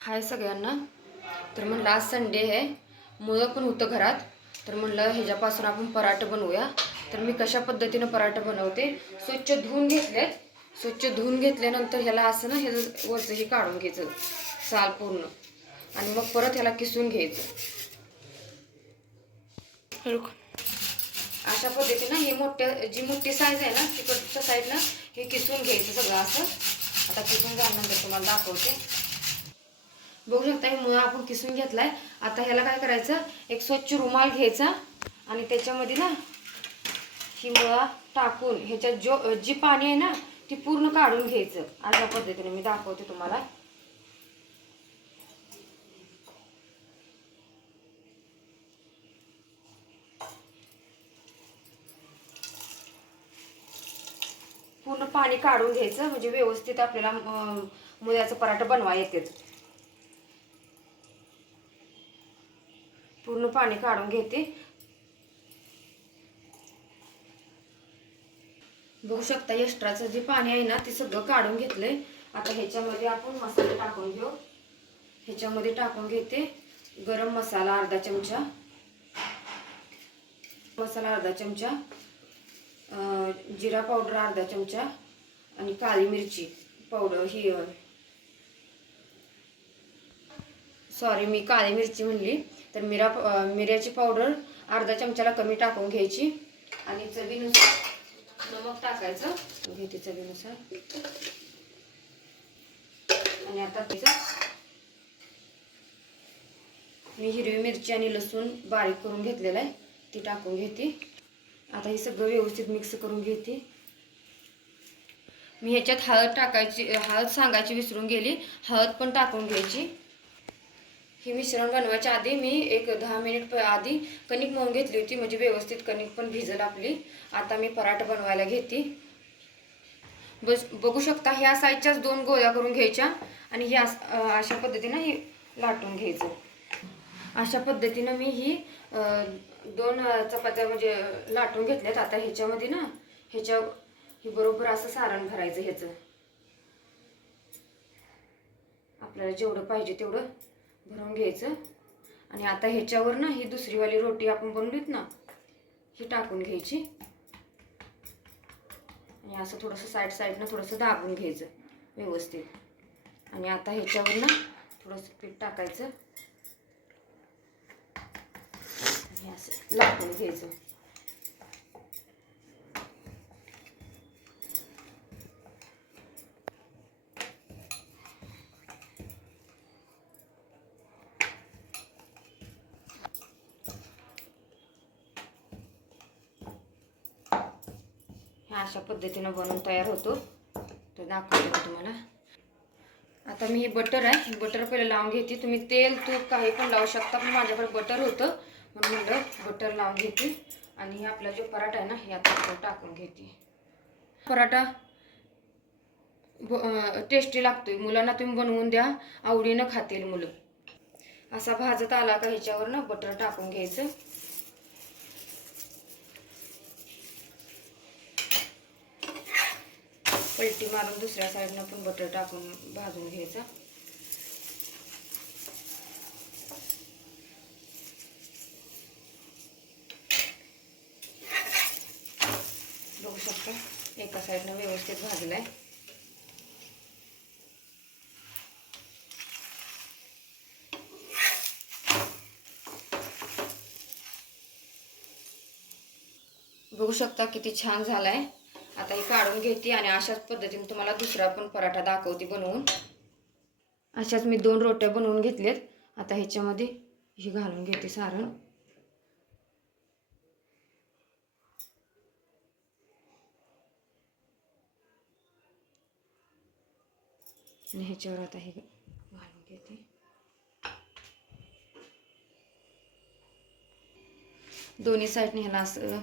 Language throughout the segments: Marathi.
हाय सगळ्यांना. तर म्हणलं आज संडे आहे. मुळं पण होतं घरात. तर म्हणलं ह्याच्यापासून आपण पराठे बनवूया. तर मी कशा पद्धतीनं पराठे बनवते? स्वच्छ धुवून घेतलेत स्वच्छ धुवून घेतल्यानंतर ह्याला असं ना ह्याचं वरचं हे काढून घ्यायचं. साल पूर्ण. आणि मग परत ह्याला किसून घ्यायचं. अशा पद्धतीनं ही मोठ्या जी मोठी साईज आहे ना तिकडच्या साईडनं हे किसून घ्यायचं सगळं असं. आता किसून झाल्यानंतर तुम्हाला दाखवते. बघू शकता हे मुळा आपण किसून घेतलाय. आता ह्याला काय करायचं? एक स्वच्छ रुमाल घ्यायचा आणि त्याच्यामध्ये ना ही मुळा टाकून ह्याच्यात जो जी पाणी आहे ना ती पूर्ण काढून घ्यायचं. अशा पद्धतीने मी दाखवते तुम्हाला. पूर्ण पाणी काढून घ्यायचं म्हणजे व्यवस्थित आपल्याला मुळ्याचं पराठा बनवा येतेच. पूर्ण पाणी काढून घेते. बघू शकता एक्स्ट्राचं जे पाणी आहे ना ते सगळं काढून घेतलंय. आता ह्याच्यामध्ये आपण मसाले टाकून घेऊ. ह्याच्यामध्ये टाकून घेते गरम मसाला अर्धा चमचा. मसाला अर्धा चमचा. जिरा पावडर अर्धा चमचा आणि काळी मिरची पावडर ही सॉरी मी काळी मिरची म्हणली. तर मिरा मिऱ्याची पावडर अर्धा चमच्याला कमी टाकून घ्यायची. आणि चवीनुसार नमक टाकायचं. घेते चवीनुसार. आणि आता तिचं मी हिरवी मिरची आणि लसूण बारीक करून घेतलेला आहे. ती टाकून घेते. आता हे सगळं व्यवस्थित मिक्स करून घेते. मी ह्याच्यात हळद टाकायची हळद सांगायची विसरून गेली. हळद पण टाकून घ्यायची. ही मिश्रण बनवायच्या आधी मी एक दहा मिनिट प- आधी कणिक मळून घेतली होती. म्हणजे व्यवस्थित कणिक पण भिजल आपली. आता मी पराठा बनवायला घेते. बस बघू शकता ह्या साईजच्याच दोन गोळ्या करून घ्यायच्या. आणि ह्या अशा पद्धतीनं ही लाटून घ्यायचं. अशा पद्धतीनं मी ही दोन चपात्या म्हणजे लाटून घेतल्यात. आता ह्याच्यामध्ये ना ह्याच्या हे बरोबर असं सारण भरायचं ह्याचं. आपल्याला जेवढं पाहिजे तेवढं भरून घ्यायचं. आणि आता ह्याच्यावर ना ही दुसरीवाली रोटी आपण बनवलीत ना ही टाकून घ्यायची. आणि असं थोडंसं साईड साईडनं थोडंसं दाबून घ्यायचं व्यवस्थित. आणि आता ह्याच्यावर ना थोडंसं पीठ टाकायचं. हे असं लाटून घ्यायचं. अशा पद्धतीनं बनवून तयार होतो. तो दाखवतो तुम्हाला. आता मी हे बटर आहे. हे बटर पहिले लावून घेते. तुम्ही तेल तूप काही पण लावू शकता पण माझ्याकडे बटर होतं. म्हणून म्हणलं बटर लावून घेते. आणि हे आपला जो पराठा आहे ना हे आता टाकून घेते. पराठा टेस्टी लागतोय. मुलांना तुम्ही बनवून द्या. आवडीनं खातील मुलं. असा भाजत आला का ह्याच्यावर ना बटर टाकून घ्यायचं. पलटी मारून दुसऱ्या साईडनं पण बटर टाकून भाजून घ्यायचा. बघू शकता एका साईडनं व्यवस्थित भाजलाय. बघू शकता किती छान झालाय. आता ही काढून घेते आणि अशाच पद्धतीने तुम्हाला दुसरा पण पराठा दाखवते बनवून. अशाच मी दोन रोट्या बनवून घेतल्यात आता ह्याच्यामध्ये ही घालून घेते सारण. आणि ह्याच्यावर आता हे घालून घेते. दोन्ही साईडने ह्याला असं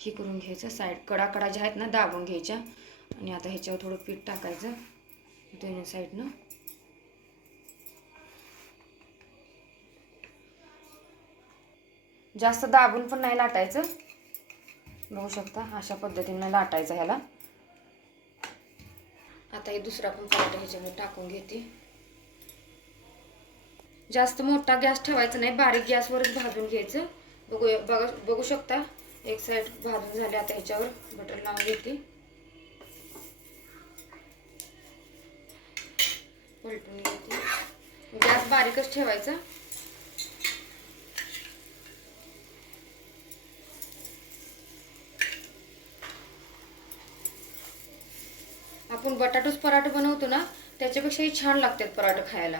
हे करून घ्यायचं. साईड कडा कडा ज्या आहेत ना दाबून घ्यायच्या. आणि आता ह्याच्यावर थोडं पीठ टाकायचं. दोन्ही साईडनं. जास्त दाबून पण नाही लाटायचं. बघू शकता अशा पद्धतीनं लाटायचं ह्याला. आता हे दुसरा पण पराठा ह्याच्यामध्ये टाकून घेते. जास्त मोठा गॅस ठेवायचा नाही बारीक गॅसवरच भाजून घ्यायचं. बघू बघा बघू शकता? एक साईड भाजून झाले आता ह्याच्यावर बटर लावून घेते. पलटून घेते. गॅस बारीकच ठेवायचा. आपण बटाटोच पराठे बनवतो ना त्याच्यापेक्षाही छान लागतात पराठे खायला.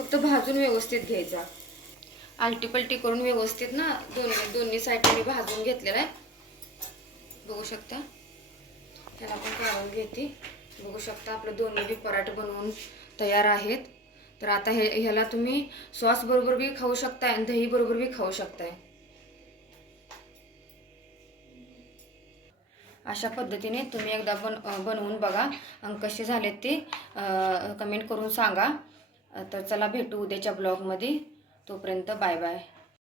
फक्त भाजून व्यवस्थित घ्यायचा. आलटी पलटी करून व्यवस्थित ना दोन्ही दोन्ही साईडने भाजून घेतलेला आहे. बघू शकता? त्याला आपण काढून घेते. बघू शकता आपलं दोन्ही बी पराठे बनवून तयार आहेत. तर आता हे ह्याला तुम्ही सॉस बरोबर बी खाऊ शकताय आणि दही बरोबर बी खाऊ शकताय. अशा पद्धतीने तुम्ही एकदा बन बनवून बघा. आणि कसे झालेत ते कमेंट करून सांगा. तर चला भेटू उद्याच्या ब्लॉगमध्ये. तोपर्यंत बाय बाय.